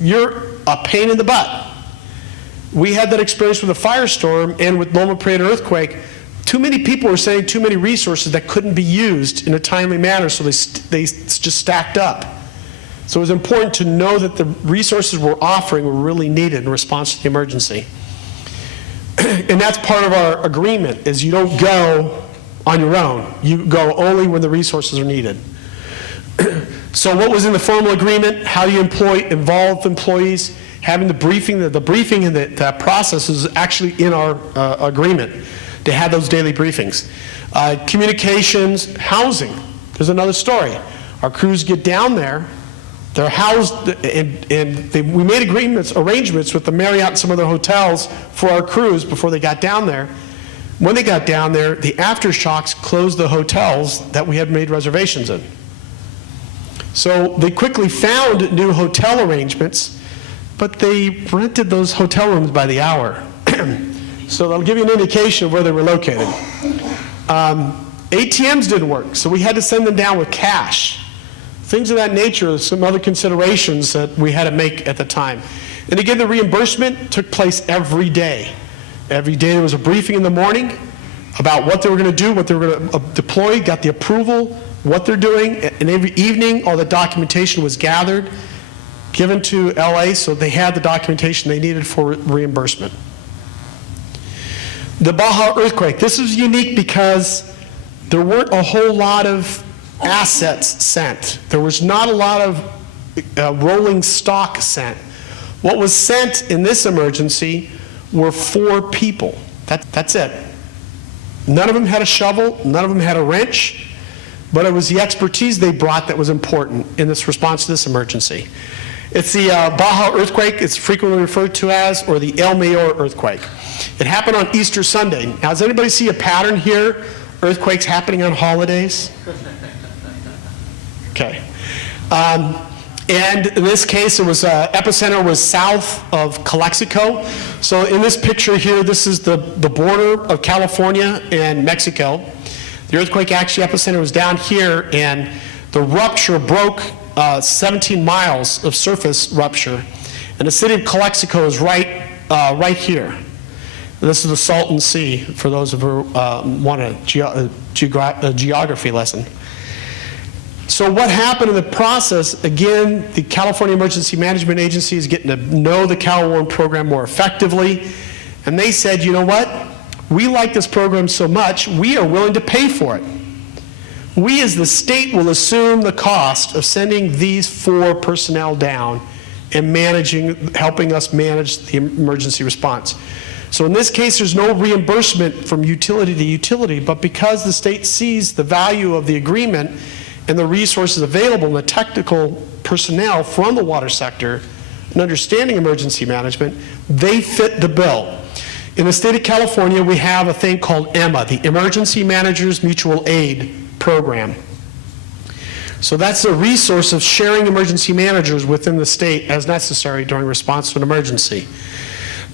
you're a pain in the butt. We had that experience with a firestorm and with Loma Prieta earthquake. Too many people were sending too many resources that couldn't be used in a timely manner, so they just stacked up. So it was important to know that the resources we're offering were really needed in response to the emergency. And that's part of our agreement, is you don't go on your own. You go only when the resources are needed. So what was in the formal agreement? How do you involve employees? Having the briefing and the process is actually in our agreement to have those daily briefings. Communications, housing. There's another story. Our crews get down there, they're housed, and we made arrangements with the Marriott and some other hotels for our crews before they got down there. When they got down there, the aftershocks closed the hotels that we had made reservations in. So they quickly found new hotel arrangements, but they rented those hotel rooms by the hour. So that'll give you an indication of where they were located. ATMs didn't work, so we had to send them down with cash. Things of that nature, some other considerations that we had to make at the time. And again, the reimbursement took place every day. Every day there was a briefing in the morning about what they were going to do, what they were going to deploy, got the approval, what they're doing, and every evening all the documentation was gathered, given to LA, so they had the documentation they needed for reimbursement. The Baja earthquake, this is unique because there weren't a whole lot of assets sent. There was not a lot of rolling stock sent. What was sent in this emergency were 4 people. That's it. None of them had a shovel, none of them had a wrench, but it was the expertise they brought that was important in this response to this emergency. It's the Baja earthquake. It's frequently referred to as, or the El Mayor earthquake. It happened on Easter Sunday. Now, does anybody see a pattern here? Earthquakes happening on holidays? Okay. And in this case, it was epicenter was south of Calexico. So in this picture here, this is the border of California and Mexico. The earthquake actually epicenter was down here, and the rupture broke 17 miles of surface rupture, and the city of Calexico is right here. This is the Salton Sea, for those of you who want a geography lesson. So what happened in the process, again, the California Emergency Management Agency is getting to know the CalWARN program more effectively, and they said, you know what, we like this program so much, we are willing to pay for it. We as the state will assume the cost of sending these 4 personnel down and helping us manage the emergency response. So in this case, there's no reimbursement from utility to utility, but because the state sees the value of the agreement and the resources available and the technical personnel from the water sector and understanding emergency management, they fit the bill. In the state of California, we have a thing called EMA, the Emergency Managers Mutual Aid Program. So that's a resource of sharing emergency managers within the state as necessary during response to an emergency.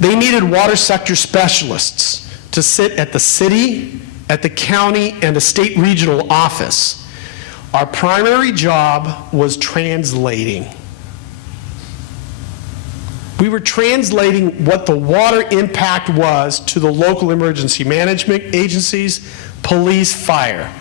They needed water sector specialists to sit at the city, at the county, and the state regional office. Our primary job was translating. We were translating what the water impact was to the local emergency management agencies, police, fire,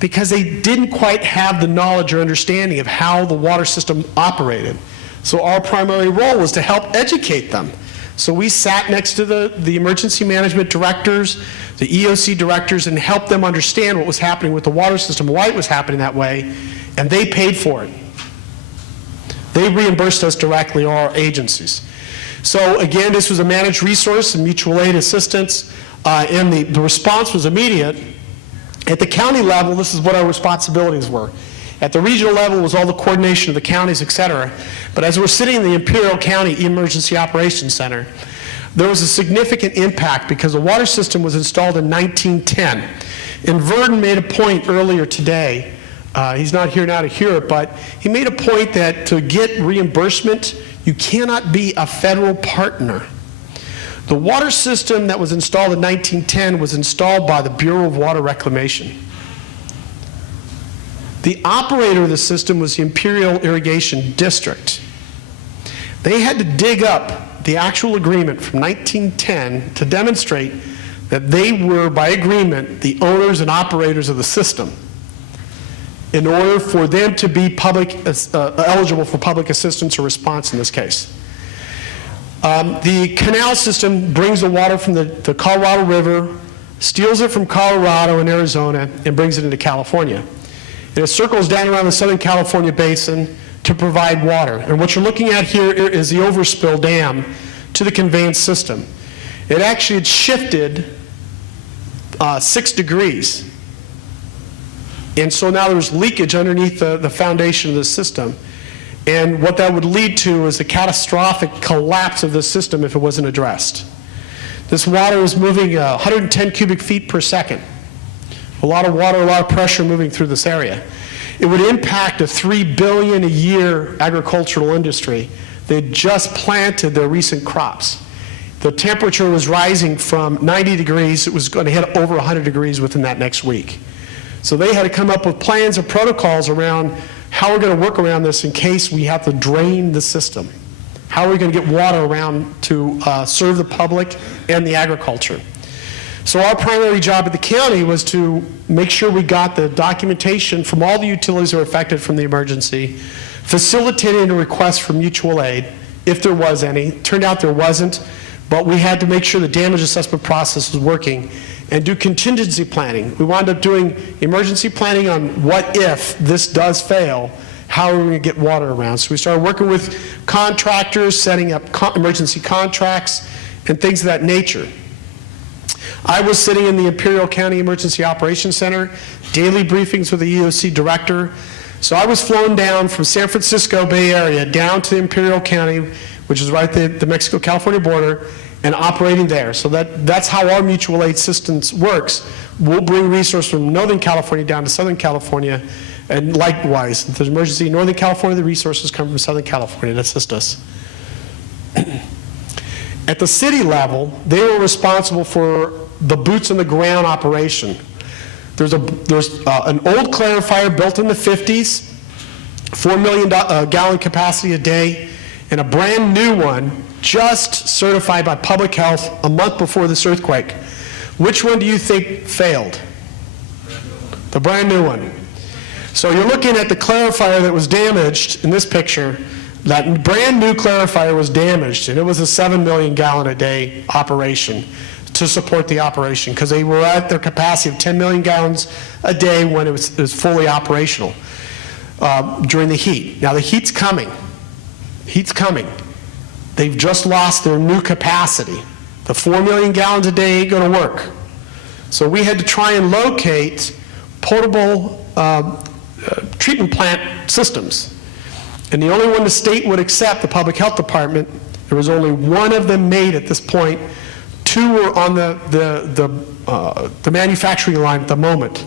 because they didn't quite have the knowledge or understanding of how the water system operated. So our primary role was to help educate them. So we sat next to the emergency management directors, the EOC directors, and helped them understand what was happening with the water system, why it was happening that way, and they paid for it. They reimbursed us directly, or our agencies. So again, this was a managed resource and mutual aid assistance, and the response was immediate. At the county level, this is what our responsibilities were. At the regional level was all the coordination of the counties, et cetera. But as we're sitting in the Imperial County Emergency Operations Center, there was a significant impact because the water system was installed in 1910. And Verdon made a point earlier today, he's not here now to hear it, but he made a point that to get reimbursement, you cannot be a federal partner. The water system that was installed in 1910 was installed by the Bureau of Water Reclamation. The operator of the system was the Imperial Irrigation District. They had to dig up the actual agreement from 1910 to demonstrate that they were, by agreement, the owners and operators of the system in order for them to be eligible for public assistance or response in this case. The canal system brings the water from the Colorado River, steals it from Colorado and Arizona, and brings it into California. And it circles down around the Southern California basin to provide water. And what you're looking at here is the overspill dam to the conveyance system. It actually had shifted 6 degrees. And so now there's leakage underneath the foundation of the system. And what that would lead to is a catastrophic collapse of the system if it wasn't addressed. This water is moving 110 cubic feet per second. A lot of water, a lot of pressure moving through this area. It would impact a $3 billion a year agricultural industry. They just planted their recent crops. The temperature was rising from 90 degrees. It was going to hit over 100 degrees within that next week. So they had to come up with plans and protocols around how we're going to work around this in case we have to drain the system. How are we going to get water around to serve the public and the agriculture? So our primary job at the county was to make sure we got the documentation from all the utilities that were affected from the emergency, facilitating a request for mutual aid, if there was any. Turned out there wasn't, but we had to make sure the damage assessment process was working and do contingency planning. We wound up doing emergency planning on what if this does fail, how are we going to get water around? So we started working with contractors, setting up emergency contracts, and things of that nature. I was sitting in the Imperial County Emergency Operations Center, daily briefings with the EOC director. So I was flown down from San Francisco Bay Area down to Imperial County, which is right at the Mexico-California border, and operating there. So that's how our mutual aid systems works. We'll bring resources from Northern California down to Southern California, and likewise, if there's an emergency in Northern California, the resources come from Southern California to assist us. At the city level, they were responsible for the boots on the ground operation. There's an old clarifier built in the 50s, 4 million gallon capacity a day, and a brand new one just certified by Public Health a month before this earthquake. Which one do you think failed? The brand new one. So you're looking at the clarifier that was damaged in this picture. That brand new clarifier was damaged, and it was a 7 million gallon a day operation to support the operation, because they were at their capacity of 10 million gallons a day when it was fully operational during the heat. Now the heat's coming. Heat's coming. They've just lost their new capacity. The 4 million gallons a day ain't going to work. So we had to try and locate portable treatment plant systems. And the only one the state would accept, the Public Health Department, there was only one of them made at this point. 2 were on the manufacturing line at the moment.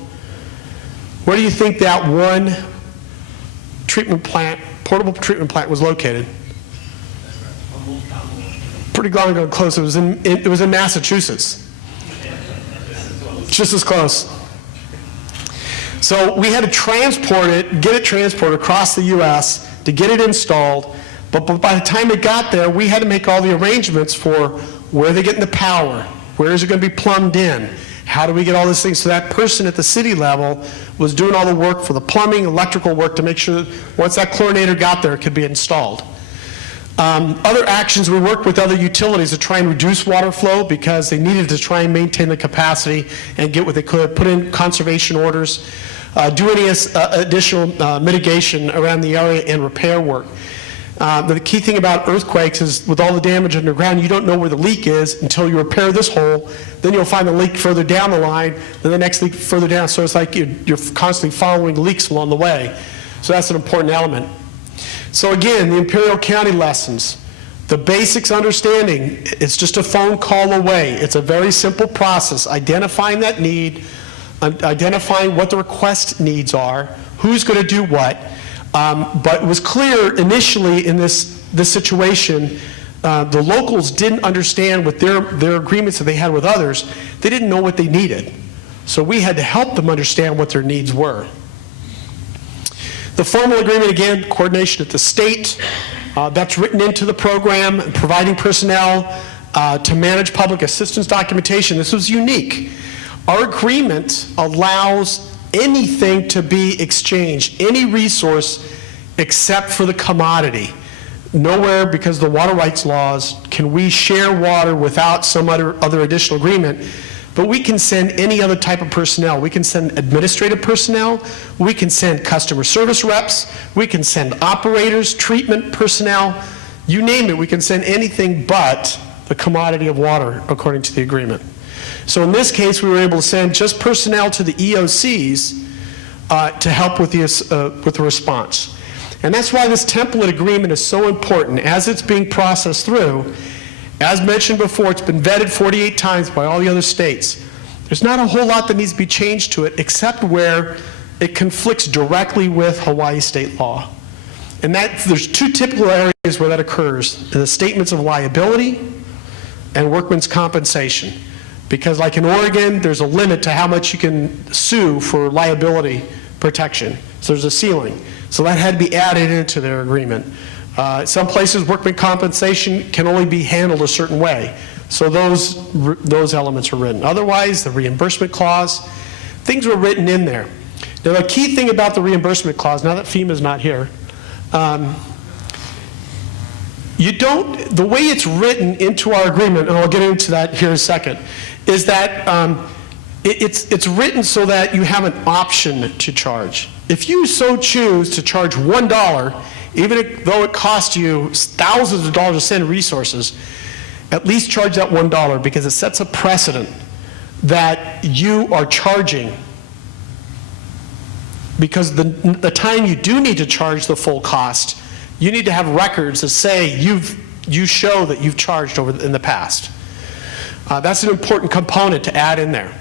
Where do you think that one treatment plant, portable treatment plant, was located? Pretty darn close. It was in Massachusetts. Just as close. So we had to transport it, get it transported across the U.S. to get it installed. But by the time it got there, we had to make all the arrangements for where are they getting the power, where is it going to be plumbed in, how do we get all these things. So that person at the city level was doing all the work for the plumbing, electrical work to make sure that once that chlorinator got there, it could be installed. Other actions, we worked with other utilities to try and reduce water flow because they needed to try and maintain the capacity and get what they could, put in conservation orders, do any additional mitigation around the area and repair work. The key thing about earthquakes is with all the damage underground, you don't know where the leak is until you repair this hole. Then you'll find the leak further down the line, then the next leak further down. So it's like you're constantly following leaks along the way. So that's an important element. So again, the Imperial County lessons. The basics understanding, it's just a phone call away. It's a very simple process, identifying that need, identifying what the request needs are, who's going to do what. But it was clear initially in this situation, the locals didn't understand with their agreements that they had with others, they didn't know what they needed. So we had to help them understand what their needs were. The formal agreement, again, coordination at the state, That's written into the program, providing personnel to manage public assistance documentation. This was unique. Our agreement allows anything to be exchanged, any resource except for the commodity. Nowhere, because of the water rights laws, can we share water without some other additional agreement. But we can send any other type of personnel. We can send administrative personnel. We can send customer service reps. We can send operators, treatment personnel. You name it, we can send anything but the commodity of water, according to the agreement. So in this case, we were able to send just personnel to the EOCs to help with the response. And that's why this template agreement is so important as it's being processed through. As mentioned before, it's been vetted 48 times by all the other states. There's not a whole lot that needs to be changed to it except where it conflicts directly with Hawaii state law. And there's two typical areas where that occurs: the statements of liability and workman's compensation. Because like in Oregon, there's a limit to how much you can sue for liability protection. So there's a ceiling. So that had to be added into their agreement. Some places, workman compensation can only be handled a certain way. So those elements are written. Otherwise, the reimbursement clause, things were written in there. Now, the key thing about the reimbursement clause, now that FEMA's not here, the way it's written into our agreement, and I'll get into that here in a second, is that it's written so that you have an option to charge. If you so choose to charge $1, even though it costs you thousands of dollars to send resources, at least charge that $1, because it sets a precedent that you are charging. Because the time you do need to charge the full cost, you need to have records that say you show that you've charged in the past. That's an important component to add in there.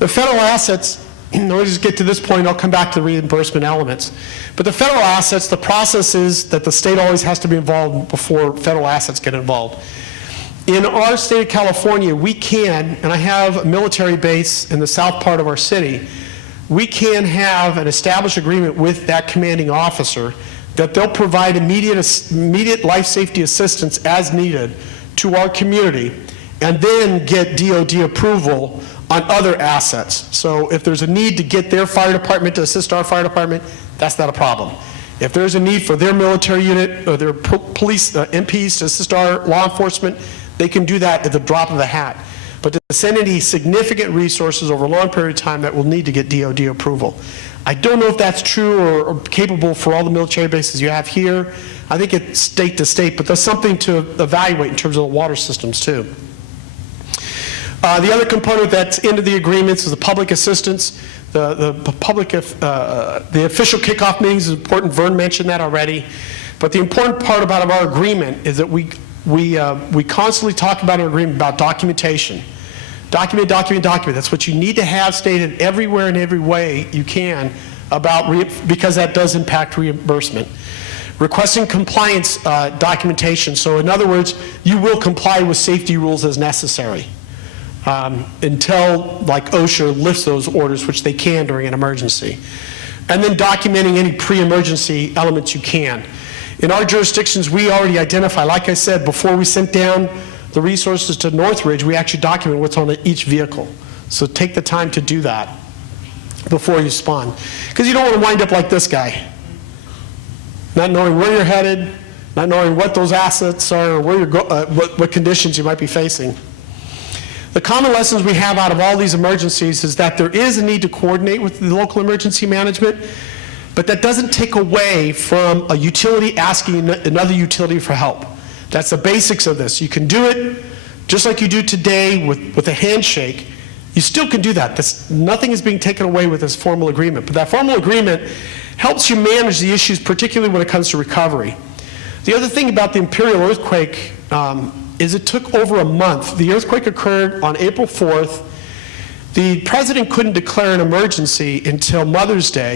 The federal assets, I'll just get to this point, I'll come back to the reimbursement elements. But the federal assets, the process is that the state always has to be involved before federal assets get involved. In our state of California, we can, and I have a military base in the south part of our city, we can have an established agreement with that commanding officer that they'll provide immediate life safety assistance as needed to our community, and then get DOD approval on other assets. So if there's a need to get their fire department to assist our fire department, that's not a problem. If there's a need for their military unit or their police MPs to assist our law enforcement, they can do that at the drop of a hat. But to send any significant resources over a long period of time, that will need to get DOD approval. I don't know if that's true or capable for all the military bases you have here. I think it's state to state, but that's something to evaluate in terms of the water systems too. The other component that's into the agreements is the public assistance. The official kickoff meetings is important. Vern mentioned that already. But the important part about our agreement is that we constantly talk about our agreement about documentation. Document, document, document. That's what you need to have stated everywhere in every way you can because that does impact reimbursement. Requesting compliance documentation. So in other words, you will comply with safety rules as necessary. Until like OSHA lifts those orders, which they can during an emergency. And then documenting any pre-emergency elements you can. In our jurisdictions, we already identify, like I said, before we sent down the resources to Northridge, we actually document what's on each vehicle. So take the time to do that before you spawn. Because you don't want to wind up like this guy. Not knowing where you're headed, not knowing what those assets are, or where you're what conditions you might be facing. The common lessons we have out of all these emergencies is that there is a need to coordinate with the local emergency management, but that doesn't take away from a utility asking another utility for help. That's the basics of this. You can do it just like you do today with a handshake. You still can do that. Nothing is being taken away with this formal agreement, but that formal agreement helps you manage the issues, particularly when it comes to recovery. The other thing about the Imperial earthquake is it took over a month. The earthquake occurred on April 4th. The president couldn't declare an emergency until Mother's Day.